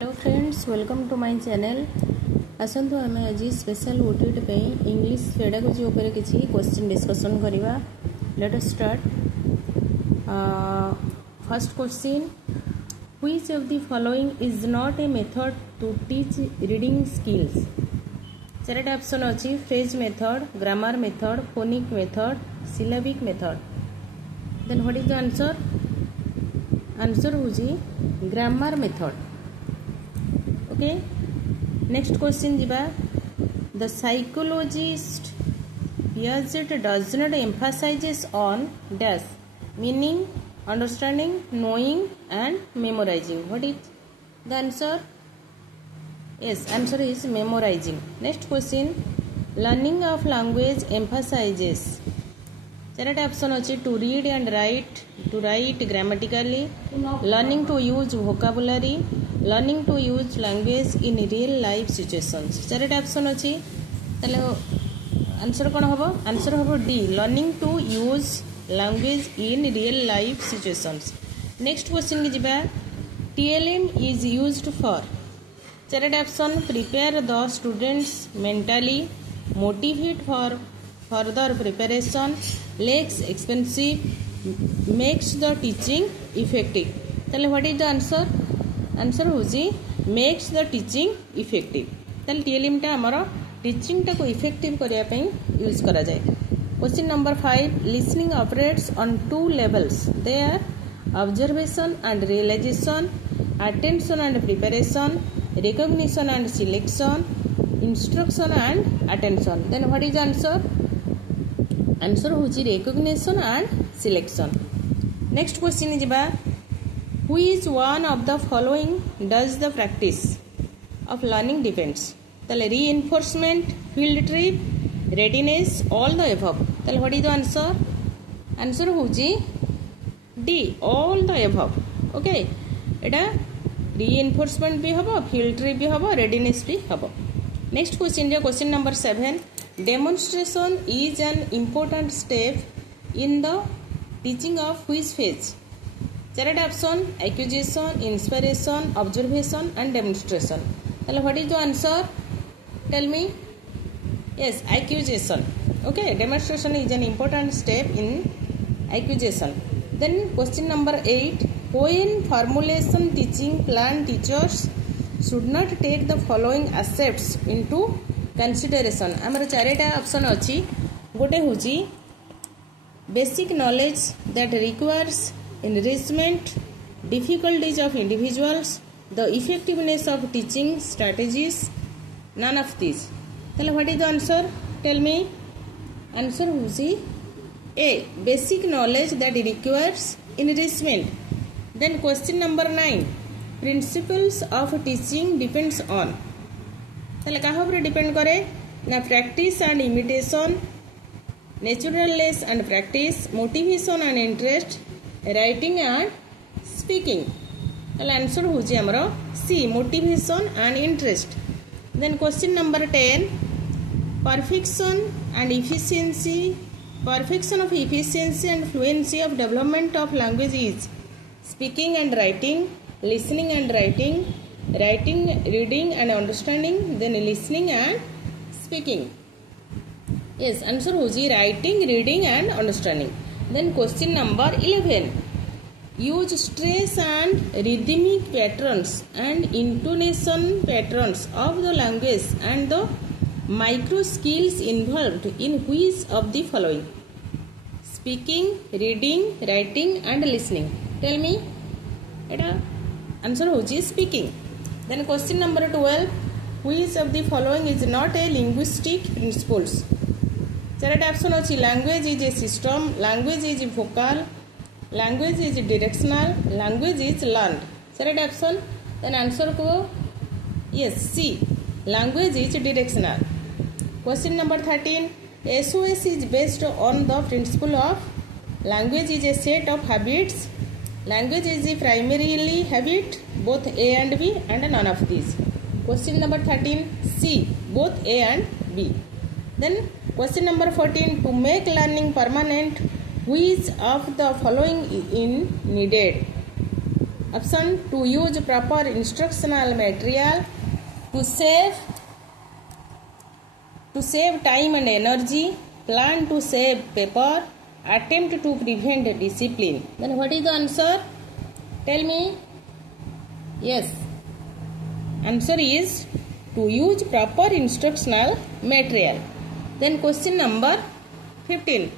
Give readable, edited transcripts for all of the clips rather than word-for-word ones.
Hello friends, welcome to my channel. आसतु आम आज स्पेशल ओटीटी पे इंग्लिश पेडागोजी उपर किसी क्वेश्चन डिस्कशन करवा। Let us start. First question, which of the following is not a method to teach reading skills? चारटा option अच्छी, phrase method, grammar method, phonic method, syllabic method. Then what is the answer? Answer होची grammar method. Okay, next question jiba. The psychologist Piaget does not emphasizes on dash, meaning, understanding, knowing and memorizing. What is the answer? Yes, answer is memorizing. Next question, learning of language emphasizes. चारटा option अच्छी, to read and write grammatically, learning to use vocabulary, learning to use language in real life situations. चारटा option अच्छी, ताले answer कौन हम? Answer हम D, learning to use language in real life situations. Next question की जिबा, TLM is used for. चारटा option, prepare the students mentally, motivate for further preparation, less expensive, makes the teaching effective. ताले what is the answer? Answer होजी makes the teaching effective. ताले TLM टा हमर teaching टा को इफेक्टिव करिया पई यूज करा जाय। Question number 5, listening operates on two levels. They are observation and realization, attention and preparation, recognition and selection, instruction and attention. Then what is answer? Answer होची recognition and selection. Next question जिबा, which one of the following does the practice of learning depends? ताले reinforcement, field trip, readiness, all the above. ताले what is the answer? Answer होची D, all the above. Okay, Etah reinforcement भी हबो, field trip भी हबो, readiness भी हबो। Next question जो question number 7, demonstration is an important step in the teaching of which phase? चारटा option, accusation, inspiration, observation and demonstration. Tell what is the answer? Tell me. Yes, accusation. Okay, demonstration is an important step in accusation. Then question number 8, when formulation teaching plan, teachers should not take the following aspects into consideration. आमर चारटा option अच्छी, गोटे हूँ basic knowledge that requires enrichment, difficulties of individuals, the effectiveness of teaching strategies, none of this. ताले what is the answer? Tell me. Answer हूँ A, basic knowledge that requires enrichment. Then question number 9, principles of teaching depends on. ताले कहा ऊपर depend करे ना? Practice and imitation, naturalness and practice, motivation and interest, writing and speaking. ताले answer होची हमरो C, motivation and interest. Then question number 10, perfection and efficiency, perfection of efficiency and fluency of development of language is speaking and writing, listening and writing, writing, reading and understanding, then listening and speaking. Yes, answer होजी writing, reading and understanding. Then question number 11, use stress and rhythmic patterns and intonation patterns of the language and the micro skills involved in which of the following? Speaking, reading, writing and listening. Tell me. Etah answer होजी speaking. Then question number 12, which of the following is not a linguistic principles? चारटा option अच्छी, language is a system, language is vocal, language is directional, language is learned. चारटा option. Then answer को यस C, language is directional. Question number 13, SOS is based on the principle of language is a set of habits, language is primarily habit, both A and B and none of these. Question number 13, C, both A and B. Then question number 14, to make learning permanent, which of the following is needed? Option to use proper instructional material, to save time and energy, plan to save paper, attempt to prevent discipline. Then what is the answer? Tell me. Yes. Answer is to use proper instructional material. Then question number 15.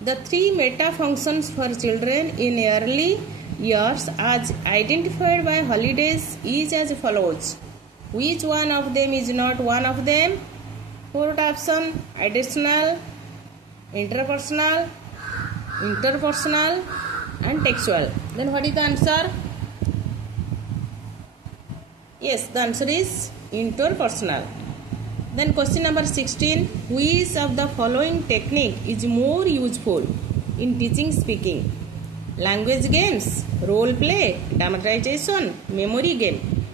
The three meta functions for children in early years as identified by holidays is as follows. Which one of them is not one of them? Fourth option: additional, interpersonal, interpersonal and textual. Then what is the answer? Yes, the answer is interpersonal. Then question number 16. Which of the following technique is more useful in teaching speaking? Language games, role play, dramatization, memory game.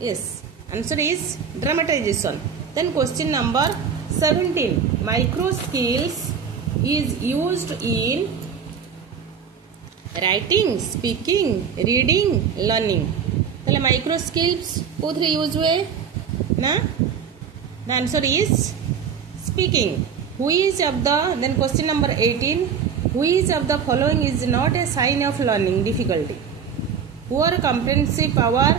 Yes, answer is dramatization. Then question number 17. Micro skills is used in writing, speaking, reading, learning. Then micro skills both use हुए ना? The answer is speaking. Which of the, then question number 18. Which of the following is not a sign of learning difficulty? Poor comprehensive power,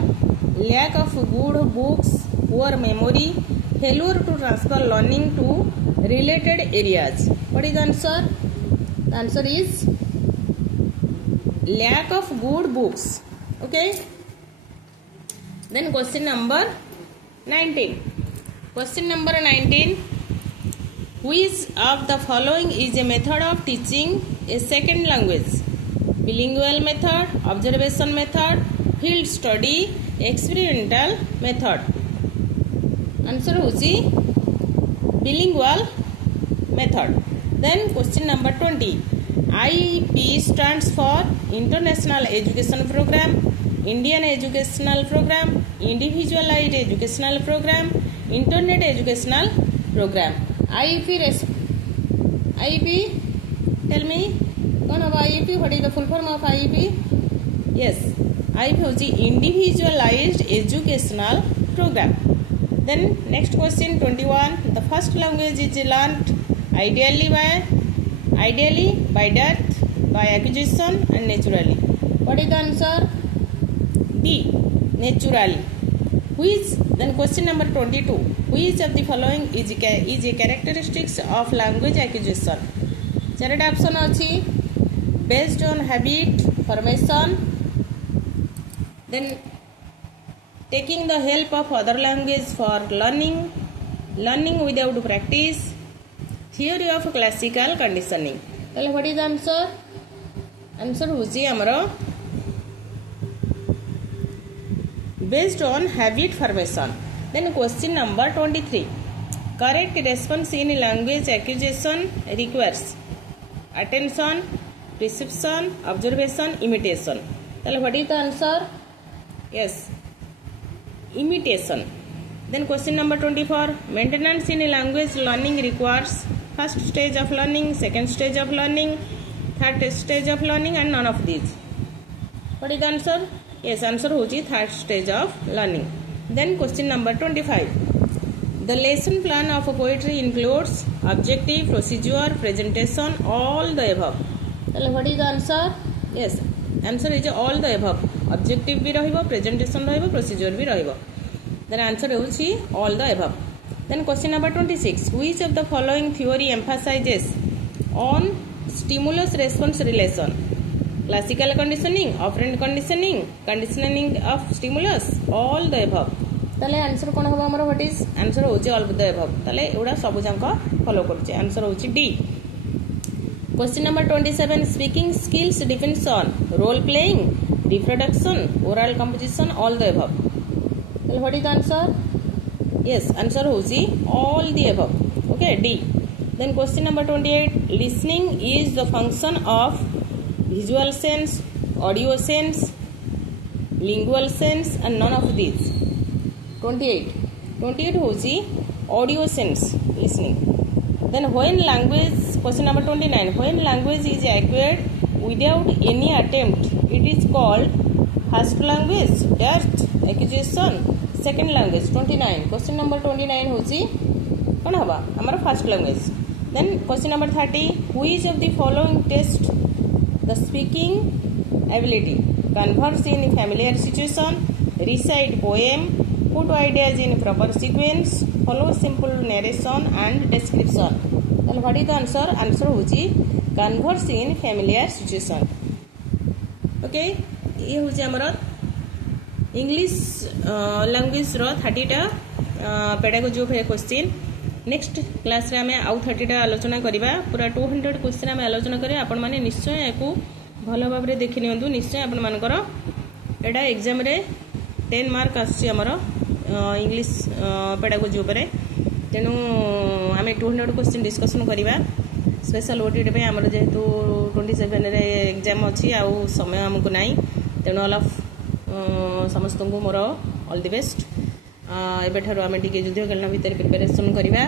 lack of good books, poor memory, failure to transfer learning to related areas. What is the answer? The answer is lack of good books. Okay. Then question number 19. Question number 19. Which of the following is a method of teaching a second language? Bilingual method, observation method, field study, experimental method. Answer hoji bilingual method. Then question number 20. IEP stands for International Education Program, Indian Educational Program, Individualized Educational Program, Internet Educational Program. IEP, tell me, what is IEP? What is the full form of IEP? Yes, IEP is the Individualized Educational Program. Then next question 21. The first language is learnt ideally by death, by acquisition and naturally. What is the answer? D. Naturally. Then question number 22. Which of the following is a characteristics of language acquisition? Third option अछि based on habit formation. Then taking the help of other language for learning without practice, theory of classical conditioning. Then what is the answer? Answer hoji amaro based on habit formation. Then question number 23. Correct response in language acquisition requires attention, perception, observation, imitation. Then what is the answer? Yes, imitation. Then question number 24. Maintenance in language learning requires first stage of learning, second stage of learning, third stage of learning and none of these. What is the answer? Yes, answer hoji third stage of learning. Then question number 25. The lesson plan of poetry includes objective, procedure, presentation, all the above. Then what is the answer? Yes, answer is all the above. Objective भी रहिबो, presentation रहिबो, procedure भी रहिबो. Then answer होची all the above. Then question number 26. Which of the following theory emphasizes on stimulus response relation? Classical conditioning, operant conditioning, conditioning of stimulus, all the above. ताले answer कोन होबा हमर what is answer होची all the above. ताले एडा सब जांक follow करचे. आंसर होची D. Question number 27. Speaking skills depends on role playing, reproduction, oral composition, all the above. ताले what is the answer? Yes, answer होची all the above. Okay, D. Then question number 28. Listening is the function of visual sense, audio sense, lingual sense and none of these. 28 होची audio sense listening. Then when language, question number 29. When language is acquired without any attempt it is called first language that acquisition second language 29 question number 29 होची कौन हवा हमारा first language. Then question number 30 which of the following test the speaking ability converse in familiar situation recite poem put ideas in proper sequence follow simple narration and description. ताहले what is the answer answer होची converse in familiar situation. Okay ये होची हमर English language रो 30टा pedagogy of question. Next class रे हमें आउ 30टा आलोचना करिबा पूरा 200 क्वेश्चन हमें आलोचना करे आपण माने निश्चय एको भलो भाबरे देखि नियंतु निश्चय आपण मानकर एडा एग्जाम रे 10 मार्क आछि हमर इंग्लिश पेडागोजी ऊपर तेनु हमें 200 क्वेश्चन डिस्कशन करिबा स्पेशल ओटीटी पे हमर जेहेतु 27 रे एग्जाम अछि आउ समय हमकु नाही तेनु ऑल ऑफ समस्त को मोर ऑल द बेस्ट। एबे ठारो आमे टिके युद्ध खेलना भितर प्रिपरेशन करिबा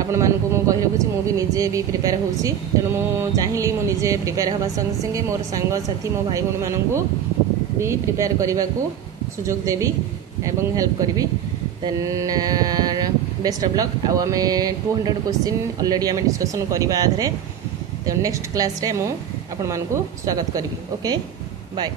आपण मानकु मु कहि रखुची मु भी निजे भी प्रिपेयर होउची तेनु मु चाहिली मु निजे प्रिपेयर हबा संग संगे मोर संग साथी मो भाई भौणी मानकु भी प्रिपेयर करिबा को सुजोग देबी एवं हेल्प करबी। देन बेस्ट ऑफ लक आ आमे 200 क्वेश्चन ऑलरेडी आमे डिस्कशन करिबा आधरे। तो नेक्स्ट क्लास रे मु आपण मानकु स्वागत करबी। Okay bye.